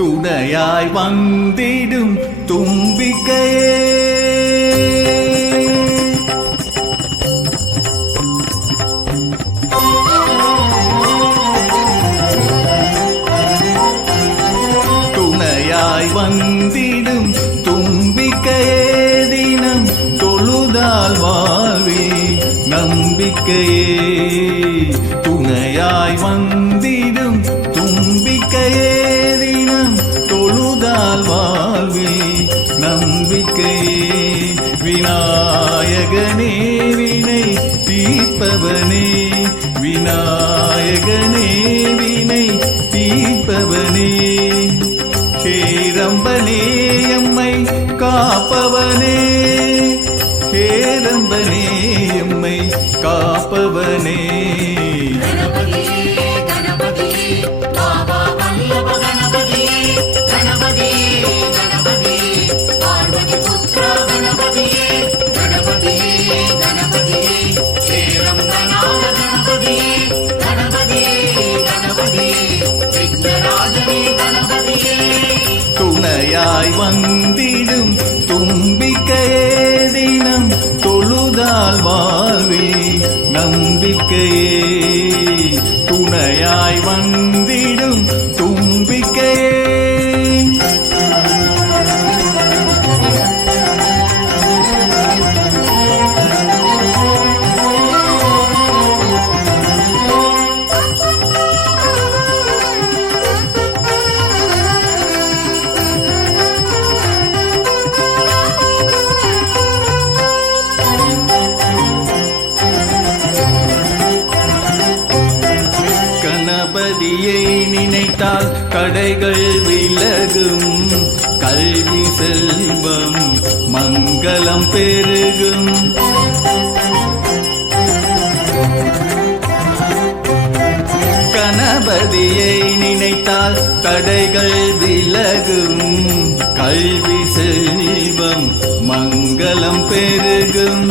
துணையாய் வந்திடும் தும்பிக்கையே வந்திடும் தும்பிக்கையே தினம் தொழுதால் வாழ்வே நம்பிக்கையே துணையாய் வந்திடும் தும்பிக்கையே தினம் தொழுதால் வாழ்வே நம்பிக்கையே விநாயகனே வினை தீர்ப்பவனே விநாயகனே வினை தீர்ப்பவனே ஹேரம்பனே எம்மை காப்பவனே ஹேரம்பனே எம்மை காப்பவனே துணையாய் வந்திடும் தும்பிக்கையே தினம் தொழுதால் வாழ்வே நம்பிக்கையே துணையாய் வந்திடும் தும்பிக்கையே கணபதியை நினைத்தால் கடைகள் விலகும் கல்வி செல்வம் மங்களம் பெருகும் கணபதியை நினைத்தால் தடைகள் விலகும் கல்வி செல்வம் மங்களம் பெருகும்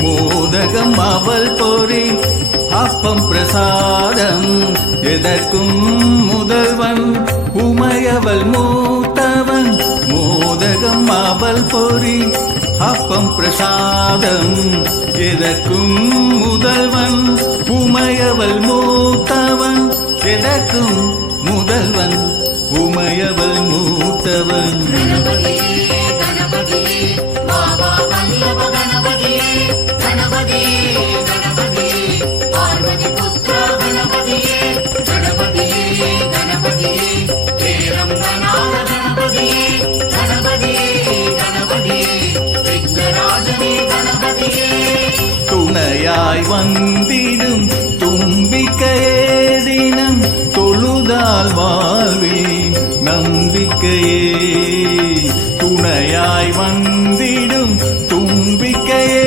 மோதகம் அவள் பொறி அப்பம் பிரசாதம் எதற்கும் முதல்வன் உமையவள் மூத்தவன் மோதகம் அவள் பொறி அப்பம் பிரசாதம் எதற்கும் முதல்வன் உமையவள் மூத்தவன் எதற்கும் முதல்வன் உமையவள் மூத்தவன் துணையாய் வந்திடும் தும்பிக்கையே தினம் தொழுதால் வாழ்வே நம்பிக்கையே துணையாய் வந்திடும் தும்பிக்கையே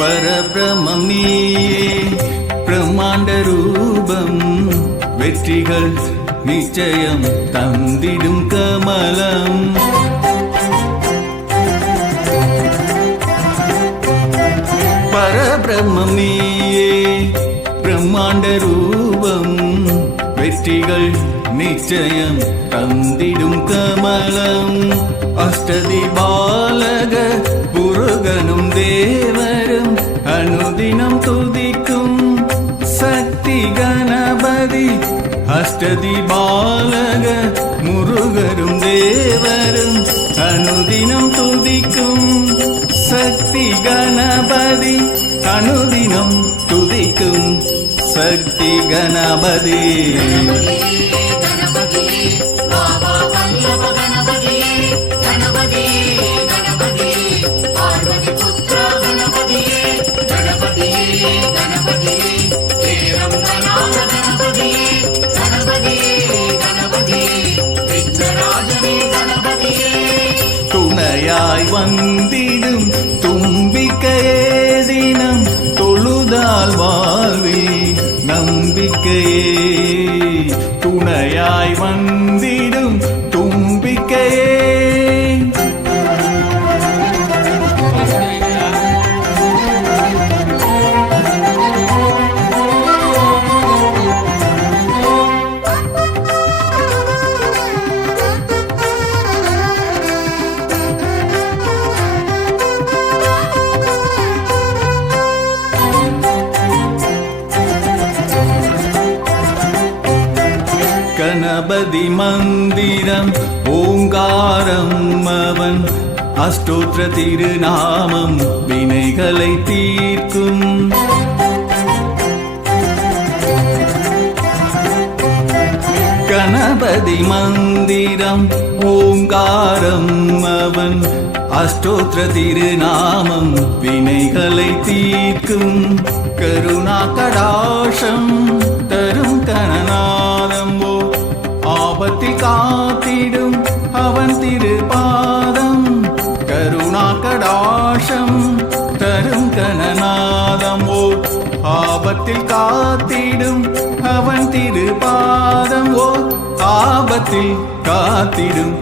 பரபிரமம் நீயே பிரம்மாண்ட ரூபம் வெற்றிகள் நிச்சயம் தந்திடும் கமலம் பரபிரமம் நீயே பிரம்மாண்ட ரூபம் வெற்றிகள் நிச்சயம் தந்திடும் கமலம் அஷ்டதி பாலக முருகனும் தேவரும் அனுதினம் துதிக்கும் சக்தி கணபதி அஷ்டதி பாலக முருகரும் தேவரும் அனுதினம் துதிக்கும் சக்தி கணபதி அனுதினம் துதிக்கும் சக்தி கணபதி துணையாய் வந்திடும் தும்பிக்கையே தினம் தொழுதால் வாழ்வில் நம்பிக்கையே துணையாய் வந்திடும் தும்பிக்கையே கணபதி மந்திரம் ஓங்காரம் அவன் அஷ்டோத்திர திருநாமம் வினைகளை தீர்க்கும் கணபதி மந்திரம் ஓங்காரம் அவன் அஷ்டோத்திர திருநாமம் வினைகளை தீர்க்கும் கருணா கடாஷம் தரும் கணநாதம் ஆபத்தில் காத்திடும் அவன் திருபாதம் கருணா கடாஷம் தரும் கணநாதம் ஆபத்தில் காத்திடும் அவன் திருபாதம் ஆபத்தில் காத்திடும்